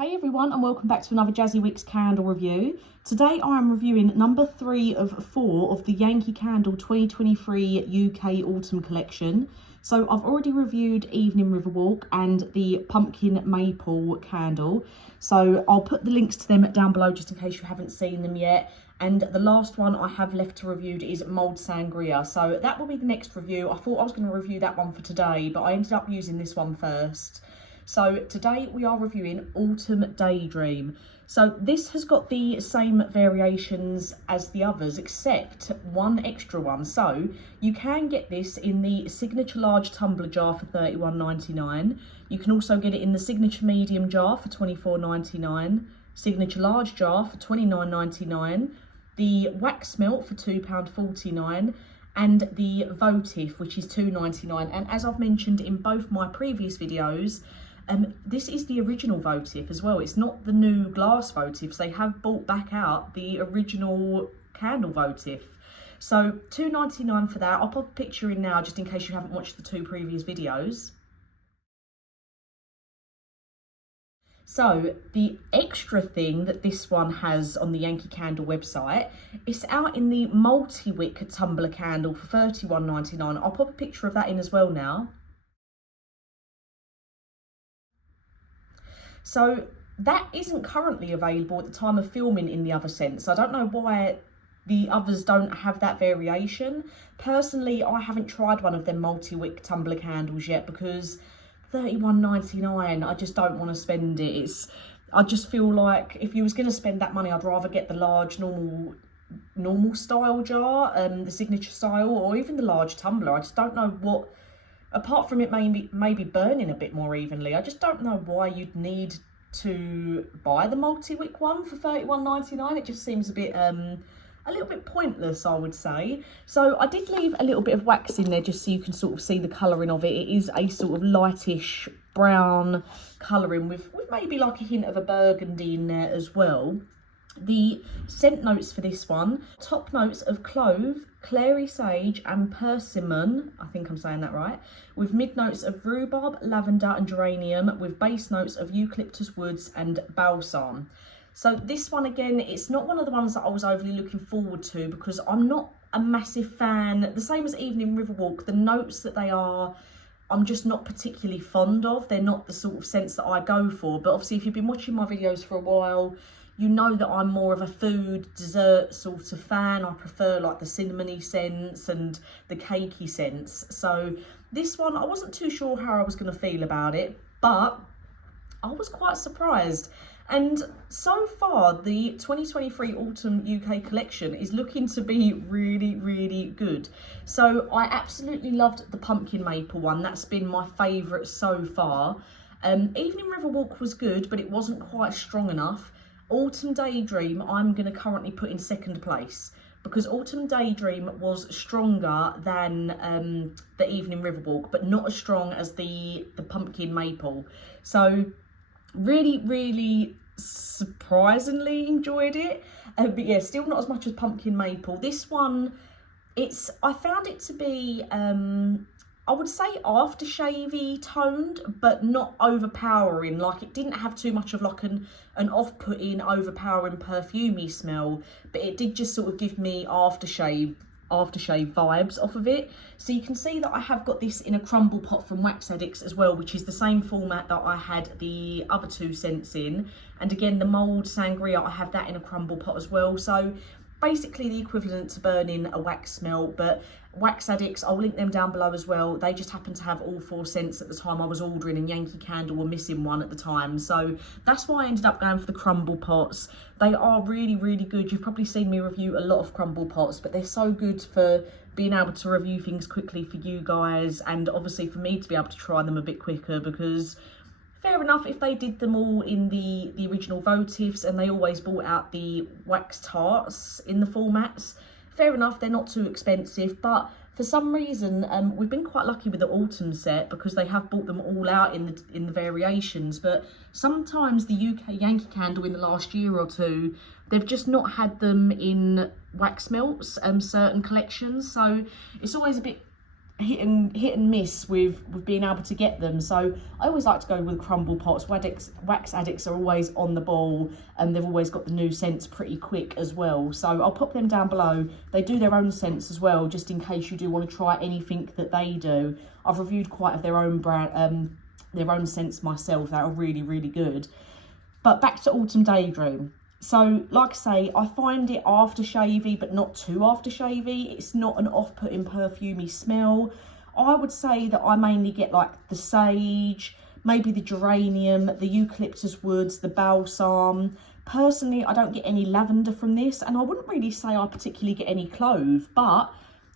Hey everyone, and welcome back to another Jazzy Wicks candle review. Today I am reviewing number 3 of 4 of the Yankee Candle 2023 UK Autumn Collection. So I've already reviewed Evening Riverwalk and the Pumpkin Maple candle. So I'll put the links to them down below just in case you haven't seen them yet. And the last one I have left to review is Mulled Sangria. So that will be the next review. I thought I was going to review that one for today, but I ended up using this one first. So today we are reviewing Autumn Daydream. So this has got the same variations as the others, except one extra one. So you can get this in the signature large tumbler jar for £31.99. You can also get it in the signature medium jar for £24.99, signature large jar for £29.99, the wax melt for £2.49, and the votive, which is £2.99. And as I've mentioned in both my previous videos, this is the original votive as well. It's not the new glass votives. They have brought back out the original candle votive. So £2.99 for that. I'll pop a picture in now just in case you haven't watched the 2 previous videos. So the extra thing that this one has on the Yankee Candle website, it's out in the multi-wick tumbler candle for £31.99. I'll pop a picture of that in as well now. So that isn't currently available at the time of filming in the other scents. I don't know why the others don't have that variation. Personally, I haven't tried one of them multi-wick tumbler candles yet because £31.99, I just don't want to spend it. I just feel like if you was going to spend that money, I'd rather get the large normal style jar, the signature style, or even the large tumbler. I just don't know what, apart from it maybe burning a bit more evenly, I just don't know why you'd need to buy the multi-wick one for £31.99. It just seems a little bit pointless, I would say. So I did leave a little bit of wax in there just so you can sort of see the colouring of it. It is a sort of lightish brown colouring with maybe like a hint of a burgundy in there as well. The scent notes for this one, top notes of clove, clary sage and persimmon, I think I'm saying that right, with mid notes of rhubarb, lavender and geranium, with base notes of eucalyptus woods and balsam. So this one, again, it's not one of the ones that I was overly looking forward to because I'm not a massive fan. The same as Evening Riverwalk, the notes that they are, I'm just not particularly fond of. They're not the sort of scents that I go for. But obviously, if you've been watching my videos for a while, you know that I'm more of a food, dessert sort of fan. I prefer like the cinnamony scents and the cakey scents. So this one, I wasn't too sure how I was going to feel about it, but I was quite surprised. And so far, the 2023 Autumn UK collection is looking to be really, really good. So I absolutely loved the Pumpkin Maple one. That's been my favourite so far. Evening Riverwalk was good, but it wasn't quite strong enough. Autumn Daydream, I'm going to currently put in second place because Autumn Daydream was stronger than the Evening Riverwalk, but not as strong as the Pumpkin Maple. So really, really surprisingly enjoyed it. But yeah, still not as much as Pumpkin Maple. This one, I found it to be, I would say aftershave-y toned, but not overpowering. Like it didn't have too much of like an off-putting, overpowering perfumey smell, but it did just sort of give me aftershave vibes off of it. So you can see that I have got this in a crumble pot from Wax Addicts as well, which is the same format that I had the other 2 scents in. And again, the Mulled Sangria, I have that in a crumble pot as well. So basically the equivalent to burning a wax melt, but Wax Addicts, I'll link them down below as well. They just happened to have all 4 scents at the time I was ordering, and Yankee Candle were missing one at the time. So that's why I ended up going for the crumble pots. They are really, really good. You've probably seen me review a lot of crumble pots, but they're so good for being able to review things quickly for you guys, and obviously for me to be able to try them a bit quicker, because fair enough, if they did them all in the original votives and they always brought out the wax tarts in the formats, fair enough, they're not too expensive. But for some reason, we've been quite lucky with the autumn set because they have brought them all out in the variations. But sometimes the UK Yankee Candle in the last year or 2, they've just not had them in wax melts, certain collections. So it's always a bit hit and miss with being able to get them. So I always like to go with crumble pots. Wax Addicts are always on the ball, and they've always got the new scents pretty quick as well. So I'll pop them down below. They do their own scents as well, just in case you do want to try anything that they do. I've reviewed quite of their own brand, their own scents myself that are really, really good. But back to Autumn Daydream. So, like I say, I find it aftershavey, but not too aftershavey. It's not an off-putting perfumey smell. I would say that I mainly get like the sage, maybe the geranium, the eucalyptus woods, the balsam. Personally, I don't get any lavender from this, and I wouldn't really say I particularly get any clove, but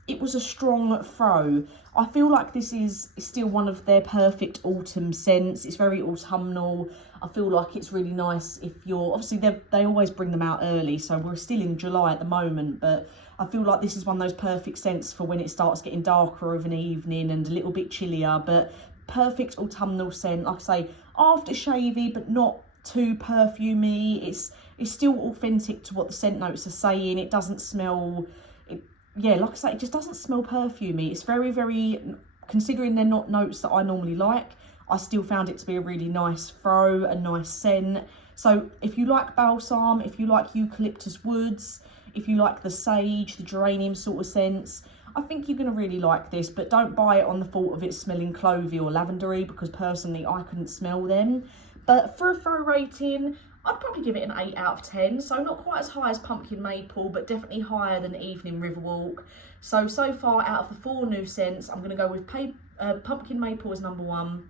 it was a strong throw. I feel like this is still one of their perfect autumn scents. It's very autumnal. I feel like it's really nice if you're, obviously they always bring them out early, so we're still in July at the moment, but I feel like this is one of those perfect scents for when it starts getting darker of an evening and a little bit chillier, but perfect autumnal scent. Like I say, aftershavey, but not too perfumey. It's still authentic to what the scent notes are saying. It doesn't smell, yeah, like I say, it just doesn't smell perfumey. It's very, very, considering they're not notes that I normally like, I still found it to be a really nice throw, a nice scent. So if you like balsam, if you like eucalyptus woods, if you like the sage, the geranium sort of scents, I think you're going to really like this. But don't buy it on the fault of it smelling clovey or lavendery, because personally I couldn't smell them. But for a throw rating, I'd probably give it an 8 out of 10. So not quite as high as Pumpkin Maple, but definitely higher than Evening Riverwalk. So far out of the 4 new scents, I'm going to go with Pumpkin Maple as number 1,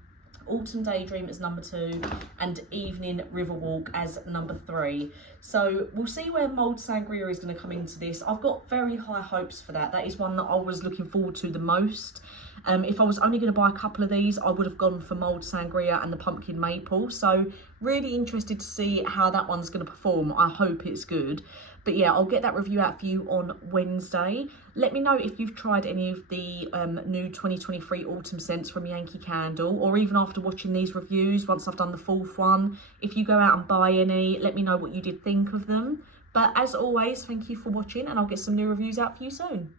Autumn Daydream as number 2, and Evening Riverwalk as number 3. So we'll see where Mulled Sangria is going to come into this. I've got very high hopes for that. That is one that I was looking forward to the most. If I was only going to buy a couple of these, I would have gone for Mulled Sangria and the Pumpkin Maple. So really interested to see how that one's going to perform. I hope it's good. But yeah, I'll get that review out for you on Wednesday. Let me know if you've tried any of the new 2023 autumn scents from Yankee Candle, or even after watching these reviews, once I've done the 4th one. If you go out and buy any, let me know what you did think of them. But as always, thank you for watching, and I'll get some new reviews out for you soon.